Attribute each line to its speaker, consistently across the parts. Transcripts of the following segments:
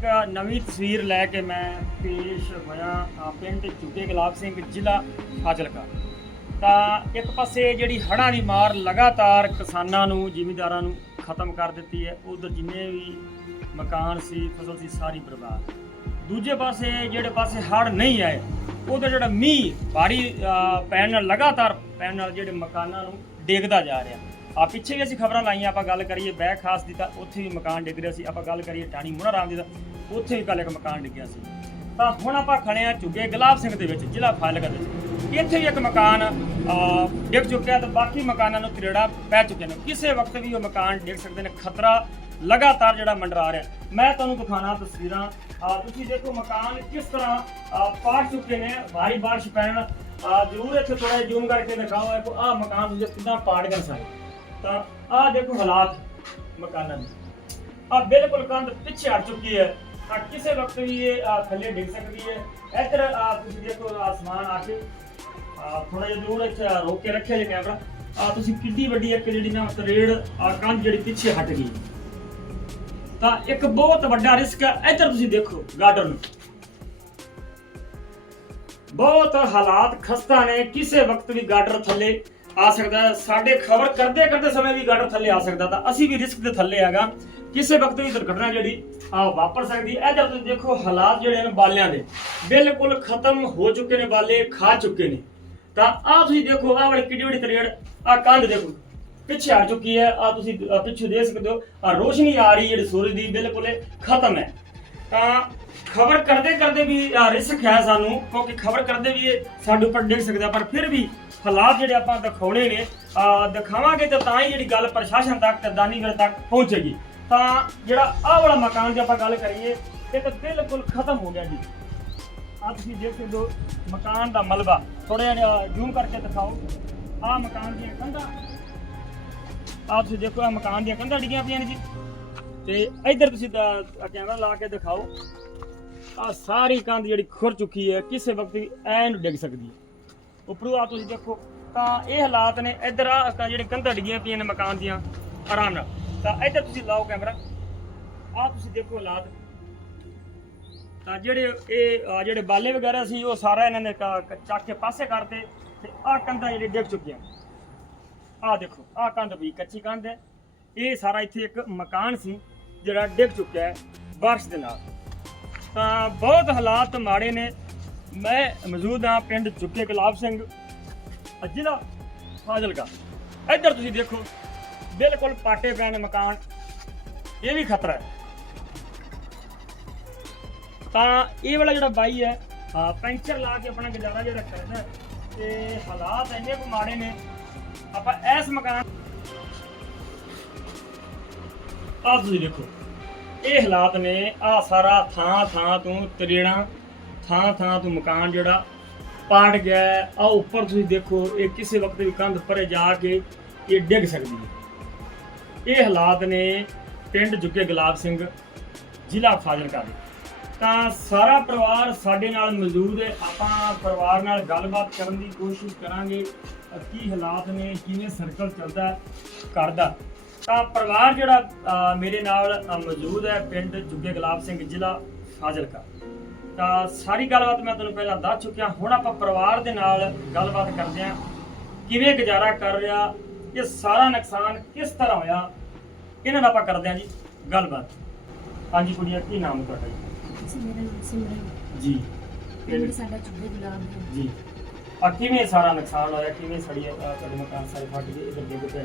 Speaker 1: ਇੱਕ ਨਵੀਂ ਤਸਵੀਰ ਲੈ ਕੇ ਮੈਂ ਪੇਸ਼ ਹੋਇਆ ਪਿੰਡ ਝੁੱਗੇ ਗੁਲਾਬ ਸਿੰਘ, ਜ਼ਿਲ੍ਹਾ ਫਾਜ਼ਿਲਕਾ। ਤਾਂ ਇੱਕ ਪਾਸੇ ਜਿਹੜੀ ਹੜ੍ਹਾਂ ਦੀ ਮਾਰ ਲਗਾਤਾਰ ਕਿਸਾਨਾਂ ਨੂੰ, ਜ਼ਿਮੀਂਦਾਰਾਂ ਨੂੰ ਖਤਮ ਕਰ ਦਿੱਤੀ ਹੈ, ਉਧਰ ਜਿੰਨੇ ਵੀ ਮਕਾਨ ਸੀ, ਫਸਲ ਸੀ, ਸਾਰੀ ਬਰਬਾਦ। ਦੂਜੇ ਪਾਸੇ ਜਿਹੜੇ ਪਾਸੇ ਹੜ੍ਹ ਨਹੀਂ ਆਏ ਉਧਰ ਜਿਹੜਾ ਮੀਂਹ ਭਾਰੀ ਪੈਣ ਨਾਲ ਲਗਾਤਾਰ ਪੈਣ ਨਾਲ ਜਿਹੜੇ ਮਕਾਨਾਂ ਨੂੰ ਡੇਗਦਾ ਜਾ ਰਿਹਾ। ਆ ਪਿੱਛੇ ਵੀ ਅਸੀਂ ਖਬਰਾਂ ਲਾਈਆਂ, ਆਪਾਂ ਗੱਲ ਕਰੀਏ ਬੈਗ ਖਾਸ ਦੀ ਤਾਂ ਉੱਥੇ ਵੀ ਮਕਾਨ ਡਿੱਗ ਰਿਹਾ ਸੀ। ਆਪਾਂ ਗੱਲ ਕਰੀਏ ਟਾਣੀ ਮੁਨਾ ਰਾਮ ਦੀ ਤਾਂ ਉੱਥੇ ਵੀ ਕੱਲ ਇੱਕ ਮਕਾਨ ਡਿੱਗਿਆ ਸੀ। ਤਾਂ ਹੁਣ ਆਪਾਂ ਖੜੇ ਆ ਝੁੱਗੇ ਗੁਲਾਬ ਸਿੰਘ ਦੇ ਵਿੱਚ, ਜ਼ਿਲ੍ਹਾ ਫਾਜ਼ਿਲਕਾ ਦੇ ਵਿੱਚ। ਇੱਥੇ ਵੀ ਇੱਕ ਮਕਾਨ ਡਿੱਗ ਚੁੱਕਿਆ ਤੇ ਬਾਕੀ ਮਕਾਨਾਂ ਨੂੰ ਤਰੇੜਾ ਪੈ ਚੁੱਕੇ ਨੇ। ਕਿਸੇ ਵਕਤ ਵੀ ਉਹ ਮਕਾਨ ਡਿੱਗ ਸਕਦੇ ਨੇ। ਖਤਰਾ ਲਗਾਤਾਰ ਜਿਹੜਾ ਮੰਡਰਾ ਰਿਹਾ। ਮੈਂ ਤੁਹਾਨੂੰ ਦਿਖਾਣਾ ਤਸਵੀਰਾਂ। ਤੁਸੀਂ ਦੇਖੋ ਮਕਾਨ ਕਿਸ ਤਰ੍ਹਾਂ ਪਾੜ ਚੁੱਕੇ ਨੇ। ਭਾਰੀ ਬਾਰਿਸ਼ ਪੈਣ ਜ਼ਰੂਰ ਇੱਥੇ ਥੋੜਾ ਜ਼ੂਮ ਕਰਕੇ ਦਿਖਾਓ। ਇਹ ਆਹ ਮਕਾਨ ਤੁਸੀਂ ਕਿੰਨਾ ਪਾੜ ਗਏ ਸਾਰੇ। ਤਾਂ ਆਹ ਦੇਖੋ ਹਾਲਾਤ ਮਕਾਨਾਂ ਦੇ। ਆ ਬਿਲਕੁਲ ਕੰਧ ਪਿੱਛੇ ਹਟ ਚੁੱਕੀ ਹੈ। ਆ ਕਿਸੇ ਵਕਤ ਵੀ ਇਹ ਆਹ, ਥੱਲੇ ਡਿੱਗ ਸਕਦੀ ਹੈ। ਇੱਧਰ ਆਹ, ਤੁਸੀਂ ਦੇਖੋ ਆਸਮਾਨ ਆ ਕੇ ਥੋੜਾ ਜਿਹਾ ਦੂਰ ਇੱਥੇ ਆਹ ਰੋਕ ਕੇ ਰੱਖਿਆ ਜੇ ਕੈਮਰਾ ਆ ਤੁਸੀਂ ਕਿੰਨੀ ਵੱਡੀ ਇੱਕ ਜਿਹੜੀ ਨਾ ਤਰੇੜ ਆ ਕੰਧ ਜਿਹੜੀ ਪਿੱਛੇ ਹਟ ਗਈ। ਤਾਂ ਇੱਕ ਬਹੁਤ ਵੱਡਾ ਰਿਸਕ ਹੈ। ਇੱਧਰ ਤੁਸੀਂ ਦੇਖੋ ਗਾਰਡਨ ਨੂੰ। ਬਹੁਤ ਹਾਲਾਤ ਖਸਤਾ ਨੇ। ਕਿਸੇ ਵਕਤ ਵੀ ਗਾਡਰ ਥੱਲੇ ਆ ਸਕਦਾ ਹੈ। ਸਾਡੇ ਖਬਰ ਕਰਦੇ ਕਰਦੇ ਸਮੇਂ ਵੀ ਗਾਡਰ ਥੱਲੇ ਆ ਸਕਦਾ ਤਾਂ ਅਸੀਂ ਵੀ ਰਿਸਕ ਦੇ ਥੱਲੇ ਹੈਗਾ। ਕਿਸੇ ਵਕਤ ਵੀ ਦੁਰਘਟਨਾ ਜਿਹੜੀ ਆ ਵਾਪਰ ਸਕਦੀ ਹੈ। ਇੱਧਰ ਤੁਸੀਂ ਦੇਖੋ ਹਾਲਾਤ ਜਿਹੜੇ ਨੇ ਬਾਲਿਆਂ ਦੇ। ਬਿਲਕੁਲ ਖਤਮ ਹੋ ਚੁੱਕੇ ਨੇ ਬਾਲੇ, ਖਾ ਚੁੱਕੇ ਨੇ। ਤਾਂ ਆ ਤੁਸੀਂ ਦੇਖੋ ਆ ਵਾਲੀ ਕਿੱਡੀ ਵੱਡੀ ਤਰੇੜ ਆ ਕੰਧ ਦੇਖੋ, ਪਿੱਛੇ ਆ ਚੁੱਕੀ ਹੈ। ਆ ਤੁਸੀਂ ਪਿੱਛੇ ਦੇਖ ਸਕਦੇ ਹੋ ਆ ਰੋਸ਼ਨੀ ਆ ਰਹੀ ਜਿਹੜੀ ਸੂਰਜ ਦੀ, ਬਿਲਕੁਲ ਇਹ ਖਤਮ ਹੈ। ਤਾਂ ਖਬਰ ਕਰਦੇ ਕਰਦੇ ਵੀ ਰਿਸਕ ਹੈ ਸਾਨੂੰ, ਕਿਉਂਕਿ ਖਬਰ ਕਰਦੇ ਵੀ ਇਹ ਸਾਡੇ ਉੱਪਰ ਡਿੱਗ ਸਕਦਾ ਪਰ ਫਿਰ ਵੀ ਹਾਲਾਤ ਜਿਹੜੇ ਆਪਾਂ ਦਿਖਾਉਣੇ ਨੇ ਦਿਖਾਵਾਂਗੇ ਤਾਂ ਤਾਂ ਹੀ ਜਿਹੜੀ ਗੱਲ ਪ੍ਰਸ਼ਾਸਨ ਤੱਕ ਤੇ ਦਾਨੀਗਰ ਤੱਕ ਪਹੁੰਚੇਗੀ। ਤਾਂ ਜਿਹੜਾ ਆਹ ਵਾਲਾ ਮਕਾਨ ਦੀ ਆਪਾਂ ਗੱਲ ਕਰੀਏ, ਇਹ ਤਾਂ ਬਿਲਕੁਲ ਖਤਮ ਹੋ ਗਿਆ ਜੀ। ਆ ਤੁਸੀਂ ਦੇਖ ਸਕਦੇ ਹੋ, ਮਕਾਨ ਦਾ ਮਲਬਾ। ਥੋੜਾ ਜਿਹਾ ਜ਼ੂਮ ਕਰਕੇ ਦਿਖਾਓ। ਆਹ ਮਕਾਨ ਦੀਆਂ ਕੰਧਾਂ। ਆਹ ਤੁਸੀਂ ਦੇਖੋ ਇਹ ਮਕਾਨ ਦੀਆਂ ਕੰਧਾਂ ਡਿੱਗੀਆਂ ਪਈਆਂ ਨੇ ਜੀ। ਤੇ ਇੱਧਰ ਤੁਸੀਂ ਕੈਮਰਾ ਲਾ ਕੇ ਦਿਖਾਓ। ਆ ਸਾਰੀ ਕੰਧ ਜਿਹੜੀ ਖੁਰ ਚੁੱਕੀ ਹੈ, ਕਿਸੇ ਵਕਤ ਵੀ ਐਨ ਡਿੱਗ ਸਕਦੀ। ਹੈ ਉੱਪਰੋਂ ਆ ਤੁਸੀਂ ਦੇਖੋ, ਤਾਂ ਇਹ ਹਾਲਾਤ ਨੇ, ਇੱਧਰ ਆ ਜਿਹੜੇ ਕੰਧਾਂ ਡਿੱਗੀਆਂ ਪਈਆਂ ਨੇ ਮਕਾਨ ਦੀਆਂ, ਆਰਾਮ ਨਾਲ। ਤਾਂ ਇੱਧਰ ਤੁਸੀਂ ਲਾਓ ਕੈਮਰਾ। ਆ ਤੁਸੀਂ ਦੇਖੋ ਹਾਲਾਤ। ਤਾਂ ਜਿਹੜੇ ਇਹ, ਅਹ, ਜਿਹੜੇ ਬਾਲੇ ਵਗੈਰਾ ਸੀ, ਉਹ ਸਾਰਾ ਇਹਨਾਂ ਨੇ ਕ- ਕ- ਚੱਕ ਕੇ ਪਾਸੇ ਕਰਤੇ ਤੇ ਆ ਕੰਧਾਂ ਜਿਹੜੀ ਡਿੱਗ ਚੁੱਕੀਆਂ। ਆ ਦੇਖੋ ਆ ਕੰਧ ਵੀ ਕੱਚੀ ਕੰਧ ਹੈ। ਇਹ ਸਾਰਾ ਇੱਥੇ ਇੱਕ ਮਕਾਨ ਸੀ, ਜਿਹੜਾ ਡਿੱਗ ਚੁੱਕਿਆ ਹੈ ਬਾਰਿਸ਼ ਦੇ ਨਾਲ। ਤਾਂ ਬਹੁਤ ਹਾਲਾਤ ਮਾੜੇ ਨੇ। ਮੈਂ ਮੌਜੂਦ ਹਾਂ ਪਿੰਡ ਚੁੱਕੇ ਗੁਲਾਬ ਸਿੰਘ ਜ਼ਿਲ੍ਹਾ ਫਾਜ਼ਿਲਕਾ। ਇੱਧਰ ਤੁਸੀਂ ਦੇਖੋ ਬਿਲਕੁਲ ਪਾਟੇ ਪੈਣ ਮਕਾਨ। ਇਹ ਵੀ ਖਤਰਾ ਹੈ। ਤਾਂ ਇਹ ਵਾਲਾ ਜਿਹੜਾ ਬਾਈ ਹੈ ਪੈਂਚਰ ਲਾ ਕੇ ਆਪਣਾ ਗੁਜ਼ਾਰਾ ਜਿਹੜਾ ਕਰਦਾ ਹੈ, ਤੇ ਹਾਲਾਤ ਇੰਨੇ ਕੁ ਮਾੜੇ ਨੇ। ਆਪਾਂ ਇਸ ਮਕਾਨ ਆਹ ਤੁਸੀਂ ਦੇਖੋ ਇਹ ਹਾਲਾਤ ਨੇ ਆ ਸਾਰਾ ਥਾਂ ਥਾਂ ਤੋਂ ਤਰੇੜਾਂ ਥਾਂ ਥਾਂ ਤੋਂ ਮਕਾਨ ਜਿਹੜਾ ਪਾੜ ਗਿਆ ਆ ਉੱਪਰ ਤੁਸੀਂ ਦੇਖੋ ਇਹ ਕਿਸੇ ਵਕਤ ਵੀ ਕੰਧ ਪਰੇ ਜਾ ਕੇ ਇਹ ਡਿੱਗ ਸਕਦੀ ਹੈ। ਇਹ ਹਾਲਾਤ ਨੇ ਪਿੰਡ ਜੁੱਗੇ ਗੁਲਾਬ ਸਿੰਘ, ਜ਼ਿਲ੍ਹਾ ਫਾਜ਼ਿਲਕਾ ਦੇ। ਤਾਂ ਸਾਰਾ ਪਰਿਵਾਰ ਸਾਡੇ ਨਾਲ ਮੌਜੂਦ ਹੈ। ਆਪਾਂ ਪਰਿਵਾਰ ਨਾਲ ਗੱਲਬਾਤ ਕਰਨ ਦੀ ਕੋਸ਼ਿਸ਼ ਕਰਾਂਗੇ ਕੀ ਹਾਲਾਤ ਨੇ, ਕਿਵੇਂ ਸਰਕਲ ਚੱਲਦਾ ਹੈ, ਘਰ ਦਾ। ਤਾਂ ਪਰਿਵਾਰ ਜਿਹੜਾ ਮੇਰੇ ਨਾਲ ਮੌਜੂਦ ਹੈ ਪਿੰਡ ਜੁੱਗੇ ਗੁਲਾਬ ਸਿੰਘ, ਜ਼ਿਲ੍ਹਾ ਫਾਜ਼ਿਲਕਾ। ਤਾਂ ਸਾਰੀ ਗੱਲਬਾਤ ਮੈਂ ਤੁਹਾਨੂੰ ਪਹਿਲਾਂ ਦੱਸ ਚੁੱਕਿਆ। ਹੁਣ ਆਪਾਂ ਪਰਿਵਾਰ ਦੇ ਨਾਲ ਗੱਲਬਾਤ ਕਰਦੇ ਹਾਂ। ਕਿਵੇਂ ਗੁਜ਼ਾਰਾ ਕਰ ਰਿਹਾ ਇਹ ਸਾਰਾ ਨੁਕਸਾਨ ਕਿਸ ਤਰ੍ਹਾਂ ਹੋਇਆ? ਇਹਨਾਂ ਨਾਲ ਆਪਾਂ ਕਰਦੇ ਹਾਂ ਜੀ ਗੱਲਬਾਤ। ਹਾਂਜੀ ਕੁੜੀਆ ਕੀ ਨਾਮ ਹੈ ਤੁਹਾਡਾ ਜੀ?
Speaker 2: ਮੇਰਾ ਨਾਮ ਸਿਮਰਨ
Speaker 1: ਜੀ।
Speaker 2: ਪਿੰਡ ਸਾਡਾ ਚੁੱਲੇ ਗੁਲਾਬ ਹੈ।
Speaker 1: ਜੀ। ਆ ਕਿਵੇਂ ਸਾਰਾ ਨੁਕਸਾਨ ਹੋਇਆ? ਕਿਵੇਂ ਸੜੀ ਆ ਤੁਹਾਡੇ ਮਕਾਨ ਸਾਰੇ ਫਟ ਗਏ ਇਧਰ ਡਿੱਗ ਪਏ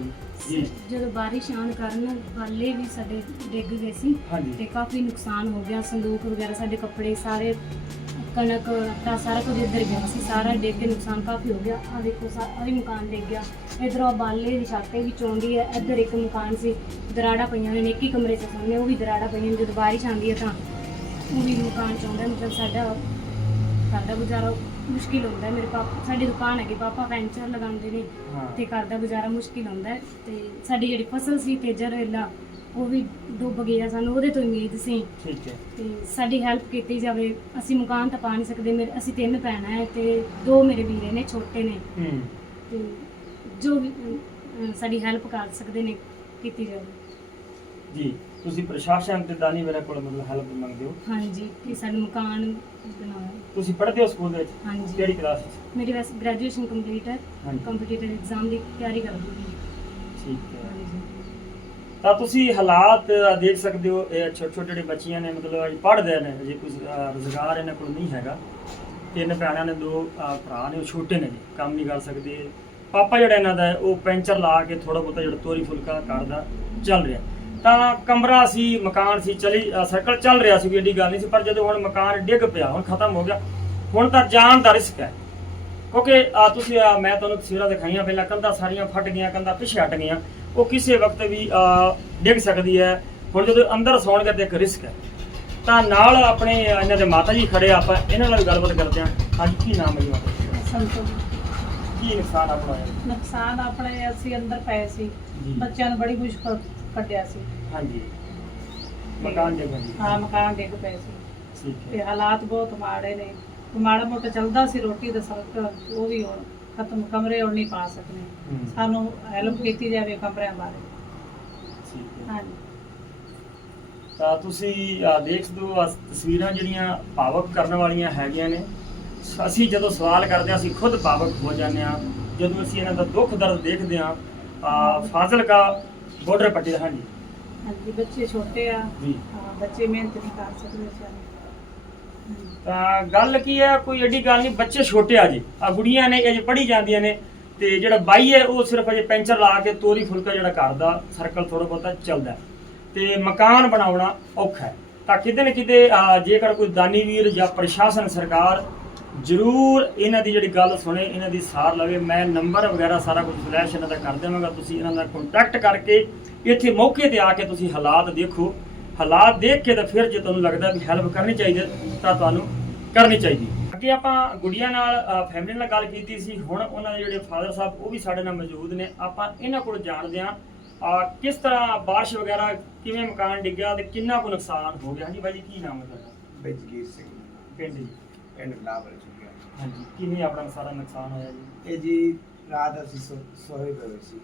Speaker 1: ਜੀ।
Speaker 2: ਜਦੋਂ ਬਾਰਿਸ਼ ਆਉਣ ਕਾਰਨ ਬਾਲੇ ਵੀ ਸਾਡੇ ਡਿੱਗ ਗਏ ਸੀ ਤੇ ਕਾਫੀ ਨੁਕਸਾਨ ਹੋ ਗਿਆ। ਸੰਦੂਕ ਵਗੈਰਾ ਸਾਡੇ ਕੱਪੜੇ ਸਾਰੇ ਕਣਕ ਆਟਾ ਸਾਰਾ ਕੁਝ ਇੱਧਰ ਗਿਆ ਸੀ ਸਾਰਾ ਡਿੱਗ ਕੇ ਨੁਕਸਾਨ ਕਾਫੀ ਹੋ ਗਿਆ। ਆ ਦੇਖੋ ਸਾਰਾ ਵੀ ਮਕਾਨ ਡਿੱਗ ਗਿਆ। ਇਧਰੋਂ ਬਾਲੇ ਦੀ ਛਾਤੇ ਵੀ ਚੋਂਦੀ ਹੈ ਇੱਧਰ ਇੱਕ ਮਕਾਨ ਸੀ ਦਰਾੜਾ ਪਈਆਂ ਨੇ ਇੱਕ ਹੀ ਕਮਰੇ 'ਚ ਸਾਹਮਣੇ ਉਹ ਵੀ ਦਰਾੜਾ ਪਈਆਂ ਨੇ ਜਦੋਂ ਬਾਰਿਸ਼ ਆਉਂਦੀ ਹੈ ਤਾਂ ਉਹ ਵੀ ਮਕਾਨ ਚੋਂਦਾ ਮਤਲਬ ਸਾਡਾ ਸਾਡਾ ਗੁਜ਼ਾਰਾ ਮੁਸ਼ਕਿਲ ਹੁੰਦਾ ਮੇਰੇ ਪਾਪਾ ਸਾਡੀ ਦੁਕਾਨ ਹੈਗੀ ਪਾਪਾ ਪੈਂਚਰ ਲਗਾਉਂਦੇ ਨੇ ਤੇ ਘਰ ਦਾ ਗੁਜ਼ਾਰਾ ਮੁਸ਼ਕਿਲ ਹੁੰਦਾ ਤੇ ਸਾਡੀ ਜਿਹੜੀ ਫਸਲ ਸੀ ਤੇਜਰ ਵੇਲਾ ਉਹ ਵੀ ਡੁੱਬ ਗਿਆ ਸਾਨੂੰ ਉਹਦੇ ਤੋਂ ਉਮੀਦ ਸੀ।
Speaker 1: ਠੀਕ ਹੈ।
Speaker 2: ਤੇ ਸਾਡੀ ਹੈਲਪ ਕੀਤੀ ਜਾਵੇ ਅਸੀਂ ਮਕਾਨ ਤਾਂ ਪਾ ਨਹੀਂ ਸਕਦੇ ਮੇਰੇ ਅਸੀਂ ਤਿੰਨ ਭੈਣਾਂ ਹੈ ਤੇ ਦੋ ਮੇਰੇ ਵੀਰੇ ਨੇ ਛੋਟੇ ਨੇ।
Speaker 1: ਹੂੰ।
Speaker 2: ਤੇ ਜੋ ਵੀ ਅਮ, ਸਾਡੀ ਹੈਲਪ ਕਰ ਸਕਦੇ ਨੇ ਕੀਤੀ ਜਾਵੇ।
Speaker 1: ਜੀ ਤੁਸੀਂ ਪ੍ਰਸ਼ਾਸਨ ਤੇ ਦਾਨੀ ਮੇਰੇ ਕੋਲ ਮਤਲਬ ਹੈਲਪ ਮੰਗਦੇ ਹੋ?
Speaker 2: ਹਾਂਜੀ ਕਿ ਸਾਡਾ ਮਕਾਨ ਬਣਾਉਣਾ
Speaker 1: ਤੁਸੀਂ ਪੜ੍ਹਦੇ ਹੋ ਸਕੂਲ ਦੇ ਵਿੱਚ?
Speaker 2: ਹਾਂਜੀ।
Speaker 1: ਕਿਹੜੀ ਕਲਾਸ ਵਿੱਚ?
Speaker 2: ਮੇਰੀ ਵੈਸੇ ਗ੍ਰੈਜੂਏਸ਼ਨ ਕੰਪਲੀਟ ਹੈ।
Speaker 1: ਹਾਂਜੀ।
Speaker 2: ਕੰਪੀਟੀਟਿਵ ਐਗਜ਼ਾਮ ਦੀ ਤਿਆਰੀ ਕਰਦੀ ਹਾਂ।
Speaker 1: ਠੀਕ ਹੈ। ਤਾਂ ਤੁਸੀਂ ਹਾਲਾਤ ਦੇਖ ਸਕਦੇ ਹੋ ਇਹ ਛੋਟੇ ਛੋਟੇ ਜਿਹੜੇ ਬੱਚੀਆਂ ਨੇ ਮਤਲਬ ਅਜੇ ਪੜ੍ਹਦੇ ਨੇ ਜੇ ਕੋਈ ਅ, ਰੁਜ਼ਗਾਰ ਇਹਨਾਂ ਕੋਲ ਨਹੀਂ ਹੈਗਾ। ਤਿੰਨ ਭੈਣਾਂ ਨੇ ਦੋ ਭਰਾ ਨੇ ਉਹ ਛੋਟੇ ਨੇ ਜੀ ਕੰਮ ਨਹੀਂ ਕਰ ਸਕਦੇ। ਪਾਪਾ ਜਿਹੜਾ ਇਹਨਾਂ ਦਾ ਉਹ ਪੈਂਚਰ ਲਾ ਕੇ ਥੋੜਾ ਬਹੁਤਾ ਜਿਹੜਾ ਤੋਰੀ ਫੁਲਕਾ ਕਰਦਾ ਚੱਲ ਰਿਹਾ। ਤਾਂ ਕਮਰਾ ਸੀ ਮਕਾਨ ਸੀ ਚਲੀ ਅ, ਸਰਕਲ ਚੱਲ ਰਿਹਾ ਸੀ ਕੋਈ ਏਡੀ ਗੱਲ ਨਹੀਂ ਸੀ ਪਰ ਜਦੋਂ ਹੁਣ ਮਕਾਨ ਡਿੱਗ ਪਿਆ ਹੁਣ ਖਤਮ ਹੋ ਗਿਆ ਹੁਣ ਤਾਂ ਜਾਨ ਦਾ ਰਿਸਕ ਹੈ। ਕਿਉਂਕਿ ਆ ਤੁਸੀਂ ਮੈਂ ਤੁਹਾਨੂੰ ਤਸਵੀਰਾਂ ਦਿਖਾਈਆਂ ਪਹਿਲਾਂ ਕੰਧਾਂ ਸਾਰੀਆਂ ਫਟ ਗਈਆਂ ਕੰਧਾਂ ਪਿੱਛੇ ਹਟ ਗਈਆਂ। ਉਹ ਕਿਸੇ ਵਕਤ ਵੀ ਡਿੱਗ ਸਕਦੀ ਹੈ। ਹੁਣ ਜਦੋਂ ਅੰਦਰ ਸੌਣਗੇ ਤੇ ਇੱਕ ਰਿਸਕ ਹੈ। ਤਾਂ ਨਾਲ ਆਪਣੇ ਇਹਨਾਂ ਦੇ ਮਾਤਾ ਜੀ ਖੜੇ ਆਪਾਂ ਇਹਨਾਂ ਨਾਲ ਗੱਲਬਾਤ ਕਰਦੇ ਹਾਂ। ਹਾਂਜੀ ਕੀ ਨਾਮ ਹੈ ਜੀ?
Speaker 3: ਸੰਤੋਖ
Speaker 1: ਕੀ ਨੁਕਸਾਨ ਆਪਣਾ ਹੋਇਆ
Speaker 3: ਨੁਕਸਾਨ ਆਪਣੇ ਅਸੀਂ ਅੰਦਰ ਪਏ ਸੀ।
Speaker 1: ਜੀ।
Speaker 3: ਬੱਚਿਆਂ ਨੂੰ ਬੜੀ ਮੁਸ਼ਕਲ ਕੱਢਿਆ ਸੀ।
Speaker 1: ਹਾਂਜੀ। ਮਕਾਨ ਡਿੱਗ ਗਈ
Speaker 3: ਹਾਂ ਮਕਾਨ ਡਿੱਗ ਪਏ ਸੀ।
Speaker 1: ਠੀਕ
Speaker 3: ਤੇ
Speaker 1: ਹੈ
Speaker 3: ਹਾਲਾਤ ਬਹੁਤ ਮਾੜੇ ਨੇ। ਮਾੜਾ ਮੋਟਾ ਚੱਲਦਾ ਸੀ ਰੋਟੀ ਦਾ ਸੜਕ ਉਹ ਵੀ ਹੁਣ ਖਤਮ ਕਮਰੇ ਹੁਣ ਨਹੀਂ ਪਾ ਸਕਦੇ।
Speaker 1: ਹੂੰ,
Speaker 3: ਸਾਨੂੰ ਹੈਲਪ ਕੀਤੀ ਜਾਵੇ ਕਮਰਿਆਂ ਬਾਰੇ।
Speaker 1: ਠੀਕ ਹੈ।
Speaker 3: ਹਾਂਜੀ।
Speaker 1: ਤਾਂ ਤੁਸੀਂ ਆਹ ਦੇਖ ਹੋ ਆਹ ਤਸਵੀਰਾਂ ਜਿਹੜੀਆਂ ਭਾਵਕ ਕਰਨ ਵਾਲੀਆਂ ਹੈਗੀਆਂ ਨੇ। ਅਸੀਂ ਜਦੋਂ ਸਵਾਲ ਕਰਦੇ ਹਾਂ ਅਸੀਂ ਖੁਦ ਭਾਵਕ ਹੋ ਜਾਂਦੇ ਹਾਂ। ਜਦੋਂ ਅਸੀਂ ਇਹਨਾਂ ਦਾ ਦੁੱਖ ਦਰਦ ਦੇਖਦੇ ਹਾਂ ਆ ਫਾਜ਼ਿਲਕਾ ਬਾਰਡਰ ਪੱਟੀ ਦਾ ਹਾਂਜੀ।
Speaker 3: ਹਾਂਜੀ ਬੱਚੇ ਛੋਟੇ ਆ।
Speaker 1: ਜੀ।
Speaker 3: ਬੱਚੇ ਮਿਹਨਤ ਨਹੀਂ ਕਰ ਸਕਦੇ ਵਿਚਾਰੇ।
Speaker 1: ਤਾਂ ਗੱਲ ਕੀ ਹੈ? ਕੋਈ ਐਡੀ ਗੱਲ ਨਹੀਂ, ਬੱਚੇ ਛੋਟੇ ਆ ਜੀ। ਆ ਗੁੜੀਆਂ ਨੇ ਅਜੇ ਪੜ੍ਹੀ ਜਾਂਦੀਆਂ ਨੇ, ਤੇ ਜਿਹੜਾ ਬਾਈ ਹੈ, ਉਹ ਸਿਰਫ ਅਜੇ ਪੈਂਚਰ ਲਾ ਕੇ ਤੋਰੀ ਫੁਲਕਾ ਜਿਹੜਾ ਕਰਦਾ ਸਰਕਲ ਥੋੜਾ ਬਹੁਤਾ ਚੱਲਦਾ ਹੈ। ਤੇ ਮਕਾਨ ਬਣਾਉਣਾ ਔਖਾ ਹੈ। ਤਾਂ ਕਿਤੇ ਨਾ ਕਿਤੇ ਜੇਕਰ ਕੋਈ ਦਾਨੀ ਵੀਰ ਜਾਂ ਪ੍ਰਸ਼ਾਸਨ ਸਰਕਾਰ ਜ਼ਰੂਰ ਇਹਨਾਂ ਦੀ ਜਿਹੜੀ ਗੱਲ ਸੁਣੇ, ਇਹਨਾਂ ਦੀ ਸਾਰ ਲਵੇ, ਮੈਂ ਨੰਬਰ ਵਗੈਰਾ ਸਾਰਾ ਕੁਝ ਫਲੈਸ਼ ਇਹਨਾਂ ਦਾ ਕਰ ਦੇਵਾਂਗਾ। ਤੁਸੀਂ ਇਹਨਾਂ ਨਾਲ ਕੰਟੈਕਟ ਕਰਕੇ ਇੱਥੇ ਮੌਕੇ ਤੇ ਆ ਕੇ ਤੁਸੀਂ ਹਾਲਾਤ ਦੇਖੋ। ਹਾਲਾਤ ਦੇਖ ਕੇ ਤਾਂ ਫਿਰ ਜੇ ਤੁਹਾਨੂੰ ਲੱਗਦਾ ਵੀ ਹੈਲਪ ਕਰਨੀ ਚਾਹੀਦੀ ਤਾਂ ਤੁਹਾਨੂੰ ਕਰਨੀ ਚਾਹੀਦੀ ਅੱਗੇ ਆਪਾਂ ਗੁੜੀਆਂ ਨਾਲ ਫੈਮਿਲੀ ਨਾਲ ਗੱਲ ਕੀਤੀ ਸੀ ਹੁਣ ਉਹਨਾਂ ਦੇ ਜਿਹੜੇ ਫਾਦਰ ਸਾਹਿਬ ਉਹ ਵੀ ਸਾਡੇ ਨਾਲ ਮੌਜੂਦ ਨੇ। ਆਪਾਂ ਇਹਨਾਂ ਕੋਲ ਜਾਣਦੇ ਅਹ ਕਿਸ ਤਰ੍ਹਾਂ ਬਾਰਿਸ਼ ਵਗੈਰਾ ਕਿਵੇਂ ਮਕਾਨ ਡਿੱਗਿਆ ਤੇ ਕਿੰਨਾ ਕੁ ਨੁਕਸਾਨ ਹੋ ਗਿਆ? ਹਾਂਜੀ ਬਾਈ ਜੀ ਕੀ ਨਾਮ ਹੈ ਤੁਹਾਡਾ?
Speaker 4: ਬਈ ਜਗੀਰ ਸਿੰਘ।
Speaker 1: ਪਿੰਡ ਜੀ।
Speaker 4: ਪਿੰਡ ਗਲਾਵਲ ਚੁੱਕਿਆ
Speaker 1: ਹਾਂਜੀ ਕਿਵੇਂ ਆਪਣਾ ਸਾਰਾ ਨੁਕਸਾਨ ਹੋਇਆ ਜੀ?
Speaker 4: ਇਹ ਜੀ ਰਾਤ ਅਸੀਂ ਸੋਏ ਪਏ ਸੀ।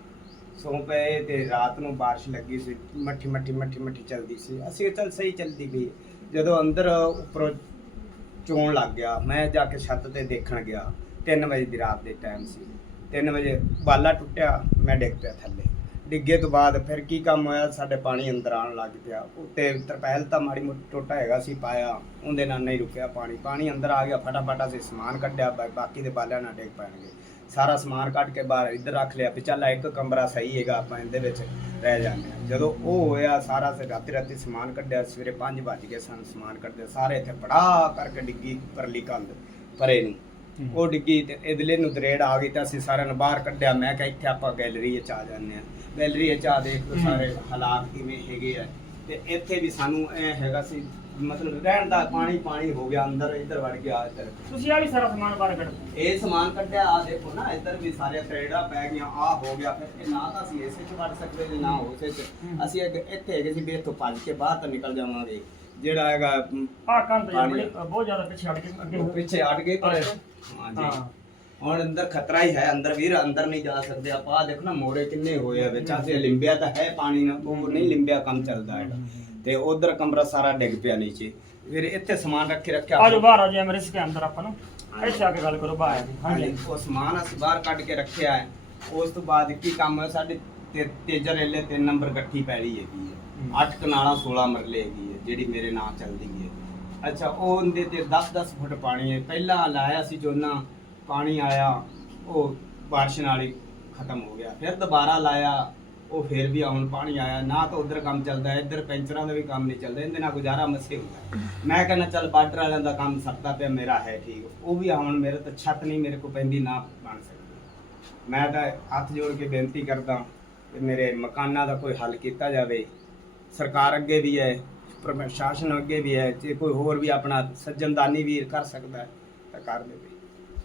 Speaker 4: ਸੌਂ ਪਏ ਤੇ ਰਾਤ ਨੂੰ ਬਾਰਿਸ਼ ਲੱਗੀ ਸੀ, ਮੱਠੀ ਮੱਠੀ ਮੱਠੀ ਮੱਠੀ ਚੱਲਦੀ ਸੀ। ਅਸੀਂ ਕਿਹਾ, ਚੱਲ ਸਹੀ ਚੱਲਦੀ ਪਈ। ਜਦੋਂ ਅੰਦਰ ਉੱਪਰੋਂ ਚੋਣ ਲੱਗ ਗਿਆ, ਮੈਂ ਜਾ ਕੇ ਛੱਤ ਤੇ ਦੇਖਣ ਗਿਆ। 3 ਵਜੇ ਦੀ ਰਾਤ ਦੇ ਟਾਈਮ ਸੀ। 3 ਵਜੇ ਬਾਲਾ ਟੁੱਟਿਆ, ਮੈਂ ਡਿੱਗ ਪਿਆ ਥੱਲੇ। ਡਿੱਗੇ ਤੋਂ ਬਾਅਦ ਫਿਰ ਕੀ ਕੰਮ ਹੋਇਆ? ਸਾਡੇ ਪਾਣੀ ਅੰਦਰ ਆਉਣ ਲੱਗ ਪਿਆ। ਉੱਤੇ ਤਰਪੈਲ ਤਾਂ ਮਾੜੀ ਮੋਟੀ ਟੋਟਾ ਹੈਗਾ ਸੀ ਪਾਇਆ। ਉਹਦੇ ਨਾਲ ਨਹੀਂ ਰੁਕਿਆ ਪਾਣੀ। ਪਾਣੀ ਅੰਦਰ ਆ ਗਿਆ। ਫਟਾਫਟ ਅਸੀਂ ਸਮਾਨ ਕੱਢਿਆ। ਬਾ- ਬਾਕੀ ਦੇ ਬਾਲਿਆਂ ਨਾਲ ਡਿੱਗ ਪੈਣਗੇ। ਸਾਰਾ ਸਮਾਨ ਕੱਢ ਕੇ ਬਾਹਰ ਇੱਧਰ ਰੱਖ ਲਿਆ ਵੀ ਚੱਲ ਇੱਕ ਕਮਰਾ ਸਹੀ ਹੈਗਾ, ਆਪਾਂ ਇਹਦੇ ਵਿੱਚ ਰਹਿ ਜਾਂਦੇ ਹਾਂ। ਜਦੋਂ ਉਹ ਹੋਇਆ, ਸਾਰਾ ਸੇ ਰਾਤੀ ਰਾਤੀ ਸਮਾਨ ਕੱਢਿਆ। ਸਵੇਰੇ 5 ਵਜ ਗਏ ਸਾਨੂੰ ਸਮਾਨ ਕੱਢਦੇ। ਸਾਰੇ ਇੱਥੇ ਪੜਾ ਕਰਕੇ ਡਿੱਗੀ ਪਰਲੀ ਕੰਧ, ਪਰੇ ਨੂੰ। ਉਹ ਡਿੱਗੀ ਤੇ ਇਧਲੇ ਨੂੰ ਦਰੇੜ ਆ ਗਈ ਤਾਂ ਅਸੀਂ ਸਾਰਿਆਂ ਨੂੰ ਬਾਹਰ ਕੱਢਿਆ। ਮੈਂ ਕਿਹਾ ਇੱਥੇ ਆਪਾਂ ਗੈਲਰੀ ਵਿੱਚ ਆ ਜਾਂਦੇ ਆ ਗੈਲਰੀ ਵਿੱਚ ਆ ਦੇਖ ਲਓ ਸਾਰੇ ਹਾਲਾਤ ਕਿਵੇਂ ਹੈਗੇ ਆ। ਤੇ ਇੱਥੇ ਵੀ ਸਾਨੂੰ ਇਹ ਹੈਗਾ ਸੀ ਮਤਲਬ ਰਹਿਣ ਦਾ ਪਾਣੀ ਪਾਣੀ ਹੋ ਗਿਆ ਅੰਦਰ ਇੱਧਰ ਵੜ ਗਿਆ ਇੱਧਰ।
Speaker 1: ਤੁਸੀਂ ਆ ਵੀ ਸਾਰਾ ਸਮਾਨ ਬਾਹਰ ਕੱਢ
Speaker 4: ਇਹ ਸਮਾਨ ਕੱਢਿਆ ਆ ਦੇਖੋ ਨਾ ਇੱਧਰ ਵੀ ਸਾਰੇ ਤਰੇੜਾ ਪੈ ਗਈਆਂ ਆ ਹੋ ਗਿਆ ਫਿਰ ਇਹ ਨਾ ਤਾਂ ਅਸੀਂ ਇਸੇ ਚ ਵੜ ਸਕਦੇ ਤੇ ਨਾ ਉਸੇ ਚ ਅਸੀਂ ਅੱਗੇ ਇੱਥੇ ਹੈਗੇ ਸੀ ਵੀ ਇੱਥੋਂ ਭੱਜ ਕੇ ਬਾਹਰ ਤਾਂ ਨਿਕਲ ਜਾਵਾਂਗੇ। ਜਿਹੜਾ ਹੈਗਾ
Speaker 1: ਆ ਕੰਧ ਬਹੁਤ ਜ਼ਿਆਦਾ ਪਿੱਛੇ ਹਟ ਕੇ ਅੱਗੇ
Speaker 4: ਪਿੱਛੇ ਹਟ ਗਏ ਪਰ
Speaker 1: ਹਾਂ।
Speaker 4: ਹਾਂਜੀ। ਹੁਣ ਅੰਦਰ ਖਤਰਾ ਹੀ ਹੈ ਅੰਦਰ ਵੀਰ ਅੰਦਰ ਨਹੀਂ ਜਾ ਸਕਦੇ ਆਪਾਂ। ਆਹ ਦੇਖੋ ਨਾ ਮੋਰੇ ਕਿੰਨੇ ਹੋਏ ਆ ਵਿੱਚ। ਅਸੀਂ ਲਿੰਬਿਆ ਤਾਂ ਹੈ ਪਾਣੀ ਨਾਲ ਉਹ ਨਹੀਂ ਲਿੰਬਿਆ ਕੰਮ ਚੱਲਦਾ ਹੈਗਾ। ਤੇ ਉਧਰ ਕਮਰਾ ਸਾਰਾ ਡਿੱਗ ਪਿਆ ਨੀਚੇ। ਫਿਰ ਇੱਥੇ ਸਮਾਨ ਰੱਖੇ ਰੱਖਿਆ
Speaker 1: ਆਜੋ ਬਾਹਰ ਆ ਜਾਏ ਮੇਰੇ ਇਸਕੇ ਅੰਦਰ ਆਪਾਂ ਨੂੰ। ਇੱਥੇ ਆ ਕੇ ਗੱਲ ਕਰੋ ਬਾਹਰ ਜੀ
Speaker 4: ਹਾਂਜੀ। ਉਹ ਸਮਾਨ ਅਸੀਂ ਬਾਹਰ ਕੱਢ ਕੇ ਰੱਖਿਆ ਹੈ। ਉਸ ਤੋਂ ਬਾਅਦ ਕੀ ਕੰਮ ਹੈ ਸਾਡੇ ਤੇ ਤੇਜਰ ਰੇਲੇ ਤਿੰਨ ਨੰਬਰ ਗੱਠੀ ਪੈਲੀ ਹੈਗੀ
Speaker 1: ਹੂੰ।
Speaker 4: ਹੈ। 8 ਕਨਾਲਾਂ 16 ਮਰਲੇ ਹੈਗੀ ਹੈ ਜਿਹੜੀ ਮੇਰੇ ਨਾਂ ਚੱਲਦੀ ਹੈ। ਅੱਛਾ ਉਹ ਉਹਦੇ ਤੇ 10-10 ਫੁੱਟ ਪਾਣੀ ਹੈ। ਪਹਿਲਾਂ ਲਾਇਆ ਸੀ ਜੋਨਾ ਪਾਣੀ ਆਇਆ ਉਹ ਬਾਰਿਸ਼ ਨਾਲ ਹੀ ਖਤਮ ਹੋ ਗਿਆ। ਫਿਰ ਦੁਬਾਰਾ ਲਾਇਆ ਉਹ ਫਿਰ ਵੀ ਹੁਣ ਪਾਣੀ ਆਇਆ, ਨਾ ਤਾਂ ਉਧਰ ਕੰਮ ਚੱਲਦਾ ਇੱਧਰ ਪੈਂਚਰਾਂ ਦਾ ਵੀ ਕੰਮ ਨਹੀਂ ਚੱਲਦਾ, ਇਹਦੇ ਨਾਲ ਗੁਜ਼ਾਰਾ ਮਸੇ ਹੁੰਦਾ ਮੈਂ ਕਹਿੰਦਾ, ਚੱਲ ਬਾਰਡਰ ਵਾਲਿਆਂ ਦਾ ਕੰਮ ਸਰਦਾ ਪਿਆ, ਮੇਰਾ ਹੈ ਠੀਕ। ਉਹ ਵੀ ਹੁਣ ਮੇਰੇ ਤਾਂ ਛੱਤ ਨਹੀਂ, ਮੇਰੇ ਕੋ ਪੈਂਦੀ ਨਾ ਬਣ ਸਕਦੀ। ਮੈਂ ਤਾਂ ਹੱਥ ਜੋੜ ਕੇ ਬੇਨਤੀ ਕਰਦਾ ਕਿ ਮੇਰੇ ਮਕਾਨਾਂ ਦਾ ਕੋਈ ਹੱਲ ਕੀਤਾ ਜਾਵੇ। ਸਰਕਾਰ ਅੱਗੇ ਵੀ ਹੈ, ਪ੍ਰਸ਼ਾਸਨ ਅੱਗੇ ਵੀ ਹੈ, ਜੇ ਕੋਈ ਹੋਰ ਵੀ ਆਪਣਾ ਸੱਜਣਦਾਨੀ ਵੀ ਕਰ ਸਕਦਾ ਤਾਂ ਕਰ ਦੇਵੇ।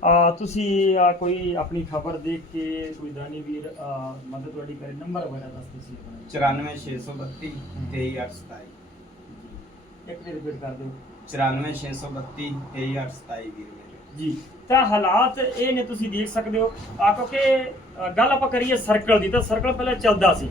Speaker 1: ਆ ਤੁਸੀਂ ਆ, ਕੋਈ ਆਪਣੀ ਖਬਰ ਦੇਖ ਕੇ ਕੋਈ ਦਾਨੀ ਵੀਰ ਆ, ਮਦਦ ਤੁਹਾਡੀ ਕਰੇ ਨੰਬਰ ਵਗੈਰਾ ਦੱਸ ਤੁਸੀਂ ਆਪਣਾ।
Speaker 4: 94632 23827
Speaker 1: ਇੱਕ ਵਾਰ ਰਿਪੀਟ ਕਰ ਦਿਓ।
Speaker 4: 94632 23827 ਵੀਰ ਮੇਰੇ।
Speaker 1: ਜੀ। ਤਾਂ ਹਾਲਾਤ ਇਹ ਨੇ ਤੁਸੀਂ ਦੇਖ ਸਕਦੇ ਹੋ। ਆ ਕਿਉਂਕਿ ਅ, ਗੱਲ ਆਪਾਂ ਕਰੀਏ ਸਰਕਲ ਦੀ ਤਾਂ ਸਰਕਲ ਪਹਿਲਾਂ ਚੱਲਦਾ ਸੀ।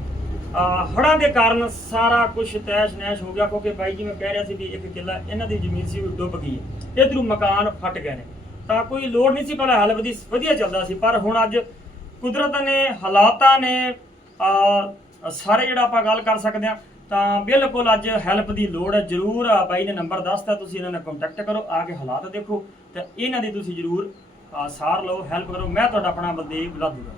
Speaker 1: ਹੜਾਂ ਦੇ ਕਾਰਨ ਸਾਰਾ ਕੁਝ ਤੈਸ਼ ਨੈਸ਼ ਹੋ ਗਿਆ ਕਿਉਂਕਿ ਬਾਈ ਜੀ ਮੈਂ ਕਹਿ ਰਿਹਾ ਸੀ ਵੀ ਇੱਕ ਕਿੱਲਾ ਇਹਨਾਂ ਦੀ ਜ਼ਮੀਨ ਸੀ ਉਹ ਡੁੱਬ ਗਈ ਹੈ। ਇਧਰੋਂ ਮਕਾਨ ਫਟ ਗਏ ਨੇ। ਤਾਂ ਕੋਈ ਲੋੜ ਨਹੀਂ ਸੀ ਪਹਿਲਾਂ ਹੱਲ ਵਧੀ, ਵਧੀਆ ਚੱਲਦਾ ਸੀ। ਪਰ ਹੁਣ ਅੱਜ ਕੁਦਰਤ ਨੇ, ਹਾਲਾਤਾਂ ਨੇ, ਆ, ਸਾਰੇ ਜਿਹੜਾ ਆਪਾਂ ਗੱਲ ਕਰ ਸਕਦੇ ਆ ਤਾਂ ਬਿਲਕੁਲ ਅੱਜ ਹੈਲਪ ਦੀ ਲੋੜ ਹੈ। ਜਰੂਰ, ਆ, ਬਾਈ ਨੇ ਨੰਬਰ ਦੱਸਤਾ, ਤੁਸੀਂ ਇਹਨਾਂ ਨਾਲ ਕੰਟੈਕਟ ਕਰੋ, ਆ ਕੇ ਹਾਲਾਤ ਦੇਖੋ, ਤੇ ਇਹਨਾਂ ਦੀ ਤੁਸੀਂ ਜਰੂਰ ਸਾਰ ਲਓ ਹੈਲਪ ਕਰੋ। ਮੈਂ ਤੁਹਾਡਾ ਆਪਣਾ ਬਲਦੇਵ ਲਾਧੂਗਾ